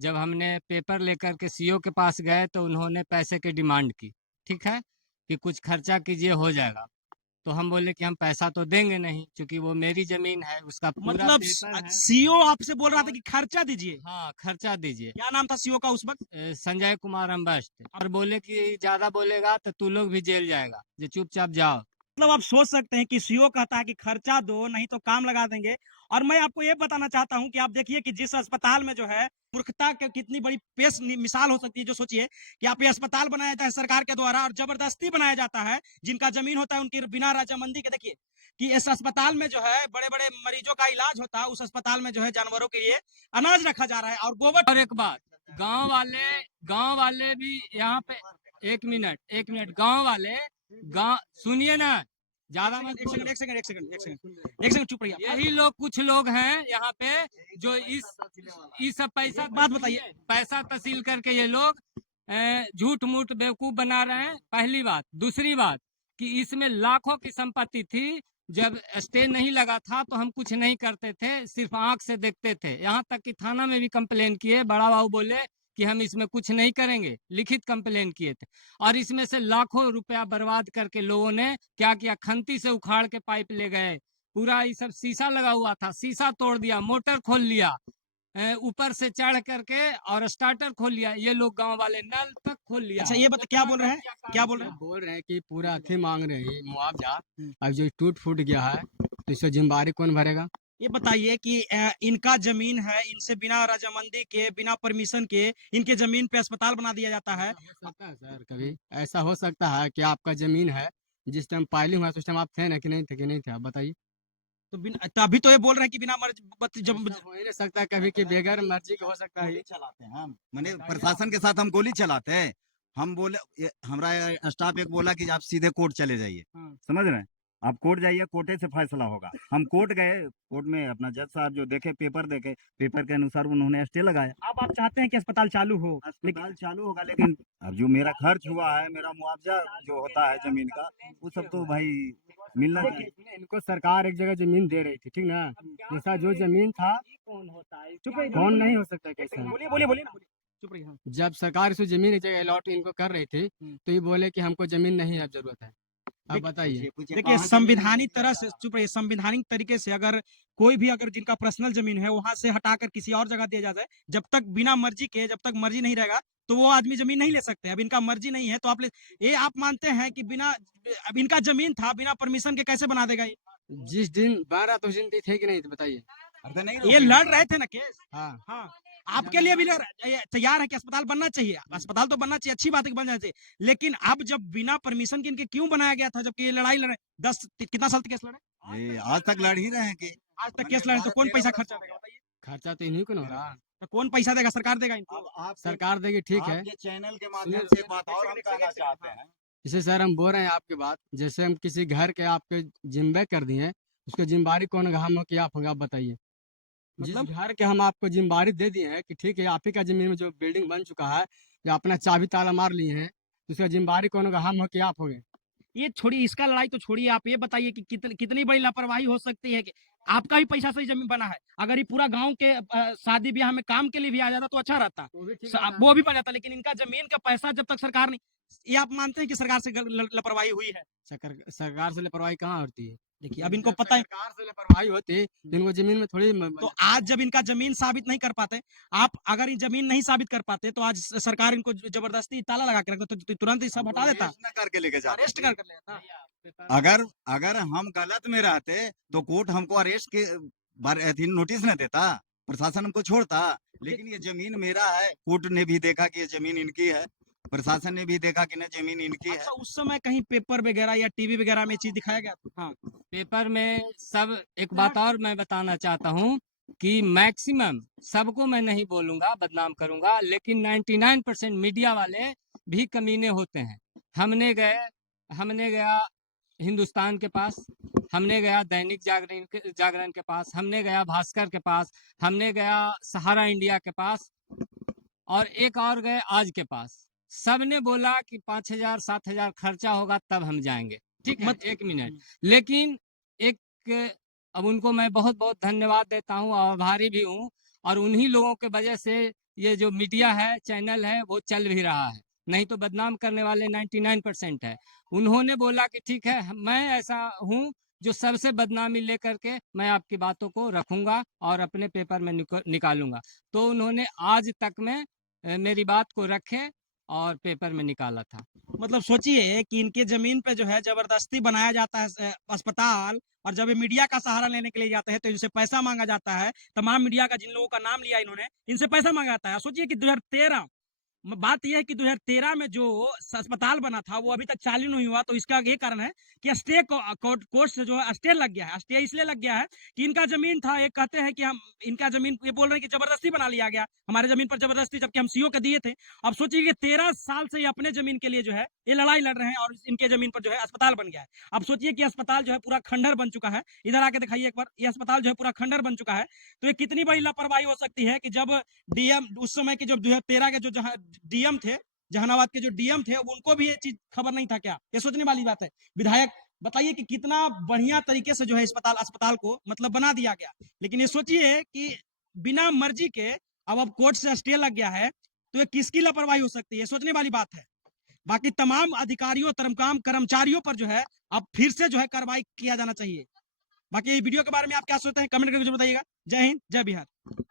जब हमने पेपर लेकर के सीओ के पास गए तो उन्होंने पैसे की डिमांड की, ठीक है, कि कुछ खर्चा कीजिए हो जाएगा। तो हम बोले कि हम पैसा तो देंगे नहीं, क्योंकि वो मेरी जमीन है, उसका पूरा मतलब पेपर है। सीओ आपसे बोल रहा था कि खर्चा दीजिए। हाँ, खर्चा दीजिए। क्या नाम था सीओ का उस वक्त? संजय कुमार अम्बस्ट। और बोले कि ज्यादा बोलेगा तो तू लोग भी जेल जाएगा, जो चुपचाप जाओ। मतलब आप सोच सकते हैं कि सीओ कहता है कि खर्चा दो नहीं तो काम लगा देंगे। और मैं आपको ये बताना चाहता हूं कि आप देखिए कि जिस अस्पताल में जो है मूर्खता की कितनी बड़ी पेश मिसाल हो सकती है। जो सोचिए कि आप ये अस्पताल बनाया जाता है सरकार के द्वारा और जबरदस्ती बनाया जाता है, जिनका जमीन होता है उनकी बिना रजामंदी के। देखिए कि इस अस्पताल में जो है बड़े बड़े मरीजों का इलाज होता है, उस अस्पताल में जो है जानवरों के लिए अनाज रखा जा रहा है और गोबर। और एक बात, गांव वाले गांव वाले भी यहाँ पे, एक मिनट एक मिनट, गांव वाले, गांव सुनिए ना, ज्यादा मत एक सेकंड बोलो। एक सेकंड एक सेकंड एक सेकंड एक सेकंड चुप रहिए। यही लोग, कुछ लोग हैं यहाँ पे जो इस सब पैसा, एक बात बताइए, पैसा तसील करके ये लोग झूठ मूठ बेवकूफ बना रहे हैं, पहली बात। दूसरी बात कि इसमें लाखों की संपत्ति थी। जब स्टे नहीं लगा था तो हम कुछ नहीं करते थे, सिर्फ आंख से देखते थे। यहाँ तक कि थाना में भी कंप्लेन किए, बड़ा बाबू बोले कि हम इसमें कुछ नहीं करेंगे, लिखित कंप्लेन किए थे। और इसमें से लाखों रुपया बर्बाद करके लोगों ने क्या किया, खंती से उखाड़ के पाइप ले गए। पूरा ये सब शीशा लगा हुआ था, शीशा तोड़ दिया, मोटर खोल लिया, ऊपर से चढ़ करके और स्टार्टर खोल लिया। ये लोग गांव वाले नल तक खोल लिया। अच्छा ये बता क्या बोल रहे हैं, क्या बोल रहे हैं? बोल रहे हैं कि पूरा अथी मांग रहे हैं मुआवजा। अब जो टूट फूट गया है तो इसका जिम्मेदारी कौन भरेगा? ये बताइए कि इनका जमीन है, इनसे बिना रजामंदी के बिना परमिशन के इनके जमीन पे अस्पताल बना दिया जाता है। हो सकता है सर, कभी ऐसा हो सकता है कि आपका जमीन है, जिस टाइम फाइलिंग हुआ उस टाइम आप थे ना कि नहीं थे, कि नहीं थे, आप बताइए। तो बिना तभी तो ये बोल रहे हैं कि बिना जब ऐसा हो ही नहीं सकता कभी कि बगैर मर्जी के हो सकता है गोली ये। चलाते हैं हम, मैंने प्रशासन के साथ हम गोली चलाते हैं। हम बोले हमारा स्टाफ एक बोला कि आप सीधे कोर्ट चले जाइए, समझ रहे हैं, आप कोर्ट जाइए, कोर्टे से फैसला होगा। हम कोर्ट गए, कोर्ट में अपना जज साहब जो देखे, पेपर देखे, पेपर के अनुसार उन्होंने स्टे लगाया। अब आप चाहते हैं कि अस्पताल चालू हो, अस्पताल चालू होगा, लेकिन अब जो मेरा खर्च हुआ है, मेरा मुआवजा जो होता है जमीन का, वो सब तो भाई मिलना चाहिए। देखिए, इनको सरकार एक जगह जमीन दे रही थी, ठीक ना, जैसा जो जमीन था, चुप रहिए, कौन नहीं हो सकता कैसे? बोलिए बोलिए बोलिए ना, बोलिए, चुप रहिए। हाँ। जब सरकार इस जमीन एक जगह अलॉट इनको कर रही थी तो ये बोले कि हमको जमीन नहीं है, अब जरूरत है। अब बताइए। देखिए संविधानिक तरह से, चुप रहिए, संविधानिक तरीके से अगर कोई भी अगर जिनका पर्सनल जमीन है वहां से हटाकर किसी और जगह दिया जाता है, जब तक बिना मर्जी के, जब तक मर्जी नहीं रहेगा तो वो आदमी जमीन नहीं ले सकते। अब इनका मर्जी नहीं है तो आप ये आप मानते हैं कि बिना, अब इनका जमीन था, बिना परमिशन के कैसे बना देगा ये? जिस दिन बन रहा तो उस दिन थे कि नहीं, तो बताइए। ये लड़ रहे थे ना केस। हाँ, हाँ, आपके लिए भी तैयार है कि अस्पताल बनना चाहिए, अस्पताल तो बनना चाहिए, अच्छी बात है कि बन जाना चाहिए। लेकिन अब जब बिना परमिशन के इनके क्यों बनाया गया था, जबकि ये लड़ाई लड़े 10 कितना साल तक केस लड़े? ये आज तक लड़ ही रहे हैं कि आज तक केस लड़े तो कौन पैसा खर्चा देगा बताइए? खर्चा तो इन्हीं को ना हो रहा। तो कौन पैसा देगा? सरकार देगा इनको। अब आप सरकार देगी, ठीक है। आपके चैनल के माध्यम से एक बात और हम कहना चाहते हैं। इसे सर हम बोल रहे हैं आपकी बात, जैसे हम किसी घर के आपके जिम्मे कर दिए, उसको जिम्मेदारी कौन होगा, हम हो कि आप होगा, आप बताइए। जिस मतलब घर के हम आपको जिम्मेदारी दे दिए हैं कि ठीक है आप ही का जमीन में जो बिल्डिंग बन चुका है, जो अपना चाबी ताला मार लिए हैं, तो उसका जिम्मेदारी कौन होगा, हम हो कि आप होगे? ये छोड़िए, इसका लड़ाई तो छोड़िए, आप ये बताइए कि कितनी बड़ी लापरवाही हो सकती है कि आपका ही पैसा से जमीन बना है। अगर ये पूरा गांव के शादी ब्याह में काम के लिए भी आ जाता तो अच्छा रहता, वो भी बन जाता। लेकिन इनका जमीन का पैसा जब तक सरकार नहीं, ये आप मानते हैं कि सरकार से लापरवाही हुई है? सरकार से लापरवाही कहाँ होती है? देखिए अब इनको पता है। सरकार से लापरवाही होती तो इनको जमीन में थोड़ी तो आज जब इनका जमीन साबित नहीं कर पाते, आप अगर इन जमीन नहीं साबित कर पाते तो आज सरकार इनको जबरदस्ती ताला लगा के रखता तो तुरंत ही सब हटा देता, अरेस्ट न करके लेके जाते। अरेस्ट कर लेता। अगर अगर हम गलत में रहते तो कोर्ट हमको अरेस्ट के नोटिस न देता, प्रशासन हमको छोड़ता। लेकिन ये जमीन मेरा है, कोर्ट ने भी देखा कि ये जमीन इनकी है, प्रशासन ने भी देखा कि नहीं जमीन इनकी है। अच्छा उस समय कहीं पेपर वगैरह या टीवी वगैरह में चीज दिखाया गया? हाँ। पेपर में सब, एक बात और मैं बताना चाहता हूँ कि मैक्सिमम, सबको मैं नहीं बोलूंगा, बदनाम करूंगा, लेकिन 99% मीडिया वाले भी कमीने होते हैं। हमने गया हिंदुस्तान के पास, हमने गया दैनिक जागरण के पास, हमने गया भास्कर के पास, हमने गया सहारा इंडिया के पास, और एक और गए आज के पास। सबने बोला कि 5,000 7,000 खर्चा होगा तब हम जाएंगे। ठीक है, एक मिनट। लेकिन एक, अब उनको मैं बहुत बहुत धन्यवाद देता हूँ, आभारी भी हूँ, और उन्हीं लोगों के वजह से ये जो मीडिया है, चैनल है, वो चल भी रहा है, नहीं तो बदनाम करने वाले 99% है। उन्होंने बोला कि ठीक है, मैं ऐसा हूँ जो सबसे बदनामी लेकर के मैं आपकी बातों को रखूंगा और अपने पेपर में निकालूंगा। तो उन्होंने आज तक में मेरी बात को रखे और पेपर में निकाला था। मतलब सोचिए कि इनके जमीन पे जो है जबरदस्ती बनाया जाता है अस्पताल, और जब ये मीडिया का सहारा लेने के लिए जाते हैं तो इनसे पैसा मांगा जाता है। तमाम मीडिया का जिन लोगों का नाम लिया इन्होंने, इनसे पैसा मांगा जाता है। सोचिए कि 2013 बात यह है कि 2013 में जो अस्पताल बना था वो अभी तक चालू नहीं हुआ, तो इसका ये कारण है कि स्टे कोर्ट से जो है स्टे लग गया है। स्टे इसलिए लग गया है कि इनका जमीन था, ये कहते हैं कि हम इनका जमीन, ये बोल रहे हैं कि जबरदस्ती बना लिया गया हमारे जमीन पर जबरदस्ती, जबकि हम सीओ के दिए थे। अब सोचिए कि 13 साल से ये अपने जमीन के लिए जो है ये लड़ाई लड़ रहे हैं और इनके जमीन पर जो है अस्पताल बन गया है। अब सोचिए कि अस्पताल जो है पूरा खंडर बन चुका है। इधर आके दिखाइए एक बार, ये अस्पताल जो है पूरा खंडर बन चुका है। तो ये कितनी बड़ी लापरवाही हो सकती है कि जब डीएम उस समय के, जब 2013 के जो डीएम थे, जहानाबाद के जो डीएम थे, उनको भी ये चीज खबर नहीं था क्या? ये सोचने वाली बात है। विधायक बताइए कि कितना बढ़िया तरीके से जो है अस्पताल को मतलब बना दिया गया। लेकिन ये सोचिए कि बिना मर्जी के अब कोर्ट से स्टे लग गया है, तो ये किसकी लापरवाही हो सकती है? सोचने वाली बात है। बाकी तमाम अधिकारियों, तमाम कर्मचारियों पर जो है अब फिर से जो है कार्रवाई किया जाना चाहिए। बाकी ये वीडियो के बारे में आप क्या सोचते हैं, कमेंट करके बताइएगा। जय हिंद, जय बिहार।